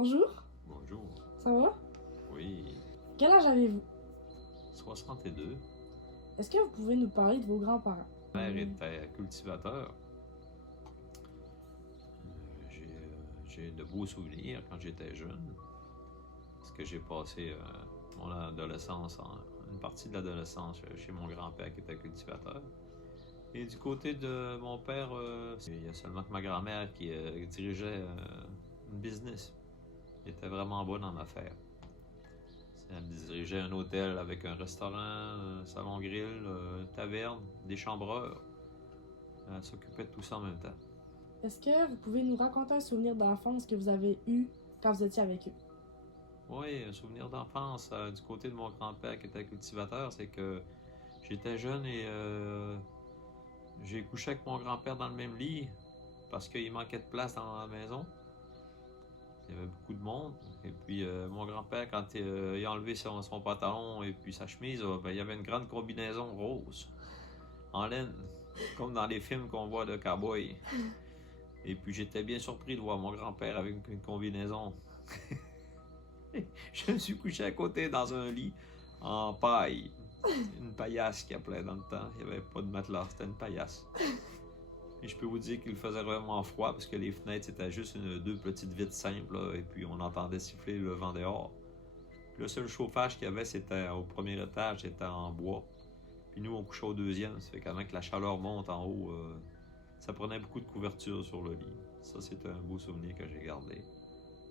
Bonjour, Bonjour. ça va? Oui, Quel âge avez-vous? 62. Est-ce que vous pouvez nous parler de vos grands-parents? Ma mère était cultivateur. J'ai de beaux souvenirs quand j'étais jeune, parce que j'ai passé mon adolescence, une partie de l'adolescence chez mon grand-père qui était cultivateur. Et du côté de mon père, il y a seulement que ma grand-mère qui dirigeait une business. Elle était vraiment bonne en affaires. Elle dirigeait un hôtel avec un restaurant, un salon grill, une taverne, des chambreurs. Elle s'occupait de tout ça en même temps. Est-ce que vous pouvez nous raconter un souvenir d'enfance que vous avez eu quand vous étiez avec eux? Oui, un souvenir d'enfance du côté de mon grand-père qui était cultivateur, c'est que j'étais jeune et j'ai couché avec mon grand-père dans le même lit parce qu'il manquait de place dans la maison. Il y avait beaucoup de monde. Et puis mon grand-père, quand il a enlevé son pantalon et puis sa chemise, ben, il y avait une grande combinaison rose en laine, comme dans les films qu'on voit de cow-boy. Et puis j'étais bien surpris de voir mon grand-père avec une combinaison. Je me suis couché à côté dans un lit en paille. Une paillasse qu'il appelait dans le temps. Il n'y avait pas de matelas, c'était une paillasse. Et je peux vous dire qu'il faisait vraiment froid parce que les fenêtres c'était juste deux petites vitres simples là, et puis on entendait siffler le vent dehors. Le seul chauffage qu'il y avait c'était au premier étage, c'était en bois. Puis nous on couchait au deuxième, ça fait qu'avant que la chaleur monte en haut, ça prenait beaucoup de couverture sur le lit. Ça c'était un beau souvenir que j'ai gardé.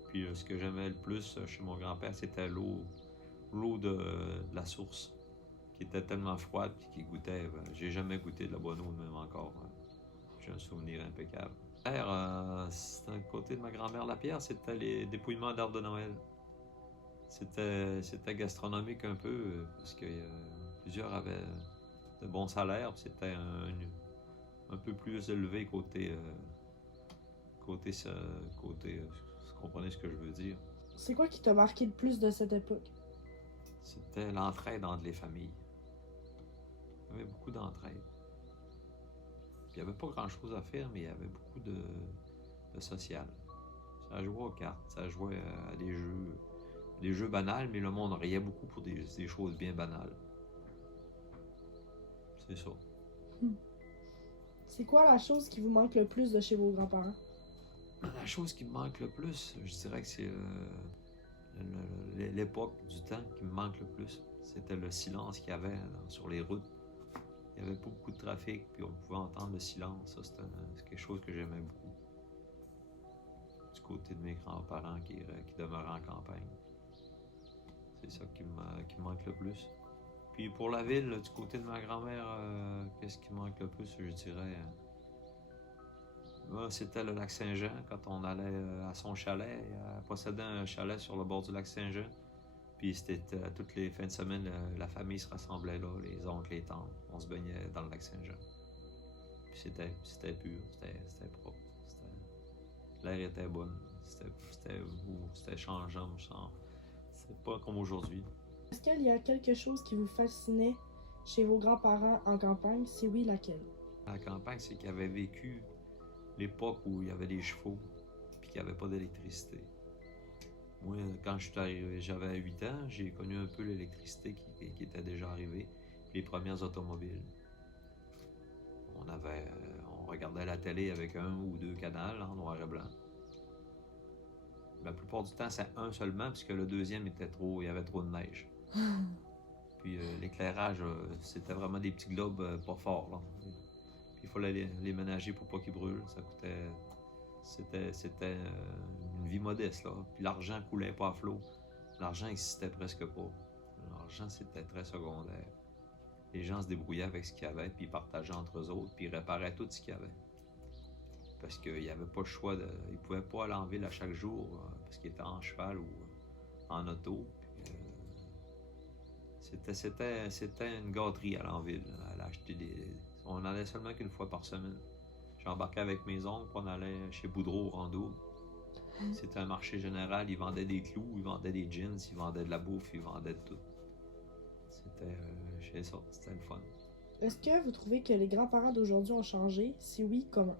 Puis ce que j'aimais le plus chez mon grand-père c'était l'eau de la source qui était tellement froide puis qui goûtait. J'ai jamais goûté de la bonne eau même encore. J'ai un souvenir impeccable. C'est un côté de ma grand-mère Lapierre, c'était les dépouillements d'arbres de Noël. C'était gastronomique un peu, parce que plusieurs avaient de bons salaires, puis c'était un peu plus élevé vous comprenez ce que je veux dire. C'est quoi qui t'a marqué le plus de cette époque? C'était l'entraide entre les familles. Il y avait beaucoup d'entraide. Il n'y avait pas grand-chose à faire, mais il y avait beaucoup de social. Ça jouait aux cartes, ça jouait à des jeux banals, mais le monde riait beaucoup pour des choses bien banales. C'est ça. C'est quoi la chose qui vous manque le plus de chez vos grands-parents? La chose qui me manque le plus, je dirais que c'est l'époque du temps qui me manque le plus. C'était le silence qu'il y avait sur les routes. Il n'y avait pas beaucoup de trafic, puis on pouvait entendre le silence. Ça, c'était quelque chose que j'aimais beaucoup. Du côté de mes grands-parents qui demeuraient en campagne. C'est ça qui me manque le plus. Puis pour la ville, du côté de ma grand-mère, qu'est-ce qui me manque le plus, je dirais? C'était le lac Saint-Jean, quand on allait à son chalet. Elle possédait un chalet sur le bord du lac Saint-Jean. Puis c'était toutes les fins de semaine, la famille se rassemblait là, les oncles, les tantes. On se baignait dans le lac Saint-Jean. Puis c'était pur, c'était propre. L'air était bon, c'était beau, c'était changeant. C'était pas comme aujourd'hui. Est-ce qu'il y a quelque chose qui vous fascinait chez vos grands-parents en campagne? Si oui, laquelle? À la campagne, c'est qu'ils avaient vécu l'époque où il y avait des chevaux, puis qu'il n'y avait pas d'électricité. Moi, quand je suis arrivé, j'avais 8 ans, j'ai connu un peu l'électricité qui était déjà arrivée, puis les premières automobiles. On regardait la télé avec un ou deux canals en noir et blanc. La plupart du temps, c'est un seulement, puisque le deuxième il y avait trop de neige. Puis l'éclairage, c'était vraiment des petits globes pas forts. Là. Puis il fallait les ménager pour pas qu'ils brûlent. Ça coûtait. C'était une vie modeste. Là. Puis l'argent coulait pas à flot. L'argent n'existait presque pas. L'argent, c'était très secondaire. Les gens se débrouillaient avec ce qu'il y avait, puis ils partageaient entre eux autres, puis ils réparaient tout ce qu'il y avait. Parce qu'il n'y avait pas le choix de. Ils ne pouvaient pas aller en ville à chaque jour, parce qu'ils étaient en cheval ou en auto. Puis, c'était une gâterie à aller en ville. Aller acheter on allait seulement qu'une fois par semaine. J'embarquais avec mes oncles, on allait chez Boudreau au Rondeau. C'était un marché général, ils vendaient des clous, ils vendaient des jeans, ils vendaient de la bouffe, ils vendaient de tout. C'était chez ça, c'était le fun. Est-ce que vous trouvez que les grands-parents d'aujourd'hui ont changé? Si oui, comment?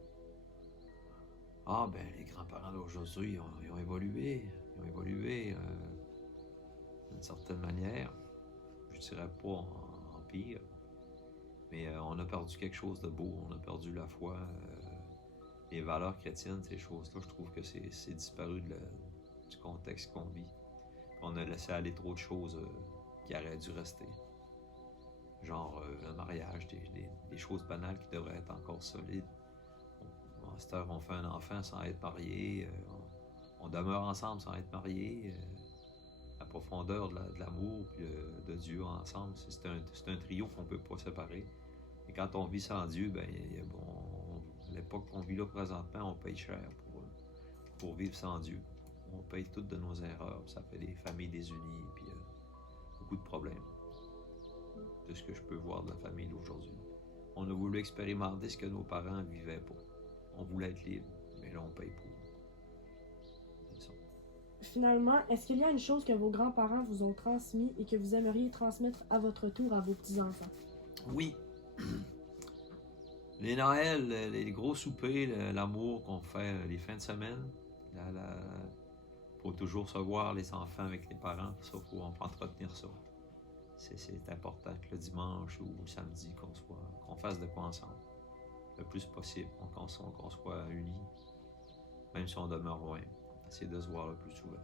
Ah ben les grands-parents d'aujourd'hui, ils ont évolué. ils ont évolué d'une certaine manière. Je dirais pas en pire. Mais on a perdu quelque chose de beau. On a perdu la foi, les valeurs chrétiennes, ces choses-là. Je trouve que c'est disparu du contexte qu'on vit. On a laissé aller trop de choses qui auraient dû rester. Genre un mariage, des choses banales qui devraient être encore solides. À cette heure, on fait un enfant sans être marié. On demeure ensemble sans être marié. La profondeur de l'amour et de Dieu ensemble, c'est un trio qu'on ne peut pas séparer. Et quand on vit sans Dieu, ben, l'époque qu'on vit là présentement, on paye cher pour vivre sans Dieu. On paye toutes de nos erreurs. Ça fait des familles désunies, puis beaucoup de problèmes. De ce que je peux voir de la famille d'aujourd'hui. On a voulu expérimenter ce que nos parents vivaient pas. On voulait être libre, mais là on paye pour. C'est ça. Finalement, est-ce qu'il y a une chose que vos grands-parents vous ont transmis et que vous aimeriez transmettre à votre tour à vos petits-enfants? Oui. Les Noëls, les gros soupers, l'amour qu'on fait les fins de semaine. Faut toujours se voir les enfants avec les parents. Ça, on peut entretenir ça. C'est important que le dimanche ou le samedi, qu'on fasse de quoi ensemble. Le plus possible, qu'on soit unis. Même si on demeure loin. Essayer de se voir le plus souvent.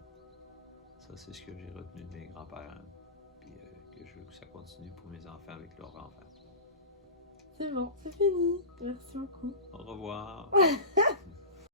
Ça, c'est ce que j'ai retenu de mes grands-parents. Puis que je veux que ça continue pour mes enfants avec leurs enfants. C'est bon, c'est fini. Merci beaucoup. Au revoir.